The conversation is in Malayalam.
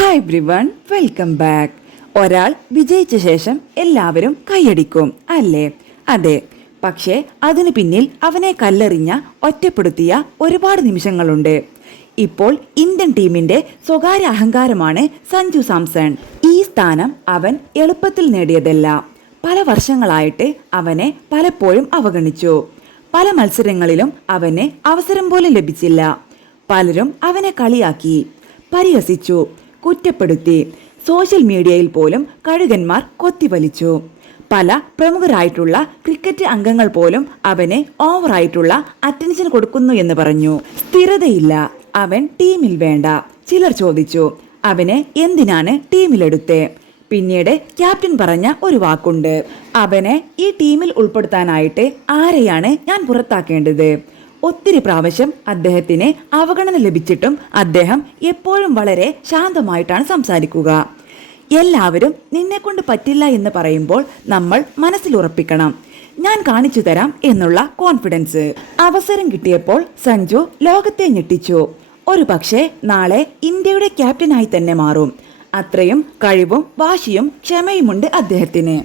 Hi everyone, welcome back. ഒരാൾ വിജയിച്ച ശേഷം എല്ലാവരും കൈയടിക്കും അല്ലേ? അതെ. പക്ഷേ അതിനു പിന്നിൽ അവനെ കല്ലെറിഞ്ഞ, ഒറ്റപ്പെടുത്തിയ ഒരുപാട് നിമിഷങ്ങളുണ്ട്. ഇപ്പോൾ ഇന്ത്യൻ ടീമിന്റെ സ്വകാര്യ അഹങ്കാരമാണ് സഞ്ജു സാംസൺ. ഈ സ്ഥാനം അവൻ എളുപ്പത്തിൽ നേടിയതല്ല. പല വർഷങ്ങളായിട്ട് അവനെ പലപ്പോഴും അവഗണിച്ചു. പല മത്സരങ്ങളിലും അവന് അവസരം പോലും ലഭിച്ചില്ല. പലരും അവനെ കളിയാക്കി, പരിഹസിച്ചു, കുറ്റപ്പെടുത്തി. സോഷ്യൽ മീഡിയയിൽ പോലും കഴുകന്മാർ കൊത്തിവലിച്ചു. പല പ്രമുഖരായിട്ടുള്ള ക്രിക്കറ്റ് അംഗങ്ങൾ പോലും അവന് ഓവറായിട്ടുള്ള അറ്റൻഷൻ കൊടുക്കുന്നു എന്ന് പറഞ്ഞു. സ്ഥിരതയില്ല, അവൻ ടീമിൽ വേണ്ട. ചിലർ ചോദിച്ചു, അവനെ എന്തിനാണ് ടീമിലെടുത്തേ? പിന്നീട് ക്യാപ്റ്റൻ പറഞ്ഞ ഒരു വാക്കുണ്ട്, അവനെ ഈ ടീമിൽ ഉൾപ്പെടുത്താനായിട്ട് ആരെയാണ് ഞാൻ പുറത്താക്കേണ്ടത്? ഒത്തിരി പ്രാവശ്യം അദ്ദേഹത്തിന് അവഗണന ലഭിച്ചിട്ടും അദ്ദേഹം എപ്പോഴും വളരെ ശാന്തമായിട്ടാണ് സംസാരിക്കുക. എല്ലാവരും നിന്നെക്കൊണ്ട് പറ്റില്ല എന്ന് പറയുമ്പോൾ നമ്മൾ മനസ്സിലുറപ്പിക്കണം, ഞാൻ കാണിച്ചു തരാം എന്നുള്ള കോൺഫിഡൻസ്. അവസരം കിട്ടിയപ്പോൾ സഞ്ജു ലോകത്തെ ഞെട്ടിച്ചു. ഒരു പക്ഷേ നാളെ ഇന്ത്യയുടെ ക്യാപ്റ്റനായി തന്നെ മാറും. അത്രയും കഴിവും വാശിയും ക്ഷമയുമുണ്ട് അദ്ദേഹത്തിന്.